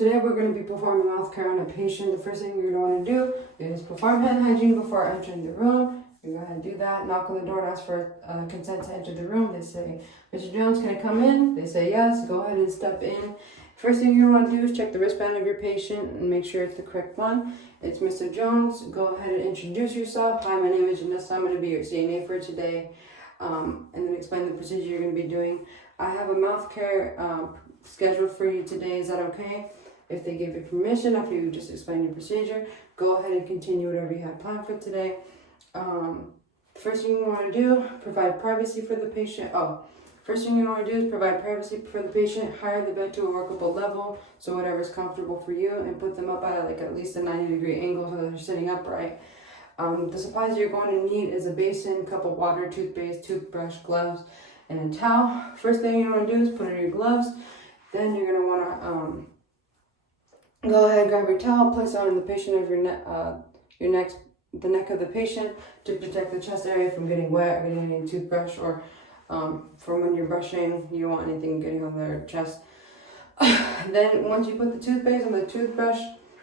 today we're going to be performing mouth care on a patient. The first thing you're going to want to do is perform hand hygiene before entering the room. You go ahead and do that. Knock on the door and ask for consent to enter the room. They say, Mr. Jones, can I come in? They say yes. Go ahead and step in. First thing you want to do is check the wristband of your patient and make sure it's the correct one. It's Mr. Jones. Go ahead and introduce yourself. Hi, my name is Janessa. I'm going to be your CNA for today. And then explain the procedure you're going to be doing. I have a mouth care scheduled for you today. Is that okay? If they give you permission after you just explain your procedure, go ahead and continue whatever you have planned for today. First thing you want to do, provide privacy for the patient. First thing you want to do is provide privacy for the patient. Hire the bed to a workable level, so whatever is comfortable for you, and put them up at least a 90-degree angle so that they're sitting upright. The supplies you're going to need is a basin, cup of water, toothpaste, toothbrush, gloves, and a towel. First thing you want to do is put on your gloves. Then you're going to want to go ahead and grab your towel, place it on the patient of the neck of the patient to protect the chest area from getting wet or getting any toothbrush, or from when you're brushing, you don't want anything getting on their chest. Then once you put the toothpaste on the toothbrush,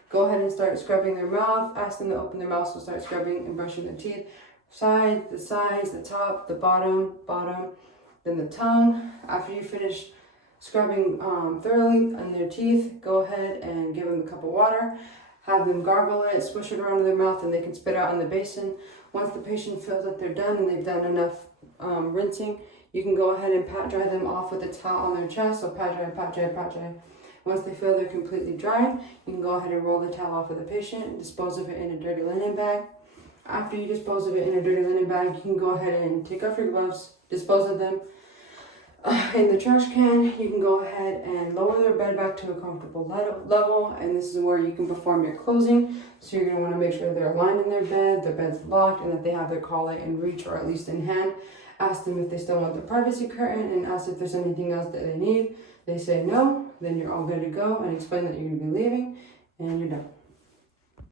go ahead and start scrubbing their mouth. Ask them to open their mouth, so start scrubbing and brushing the teeth. The sides, the top, the bottom, then the tongue. After you finish scrubbing thoroughly on their teeth, go ahead and give them a cup of water. Have them gargle it, swish it around in their mouth, and they can spit out in the basin. Once the patient feels that they're done and they've done enough rinsing, you can go ahead and pat dry them off with a towel on their chest. So pat dry. Once they feel they're completely dry, you can go ahead and roll the towel off of the patient and dispose of it in a dirty linen bag. After you dispose of it in a dirty linen bag, you can go ahead and take off your gloves, dispose of them in the trash can. You can go ahead and lower their bed back to a comfortable level, and this is where you can perform your closing. So you're going to want to make sure they're aligned in their bed's locked, and that they have their collar in reach or at least in hand. Ask them if they still want the privacy curtain, and ask if there's anything else that they need. They say no, then you're all good to go, and explain that you're going to be leaving, and you're done.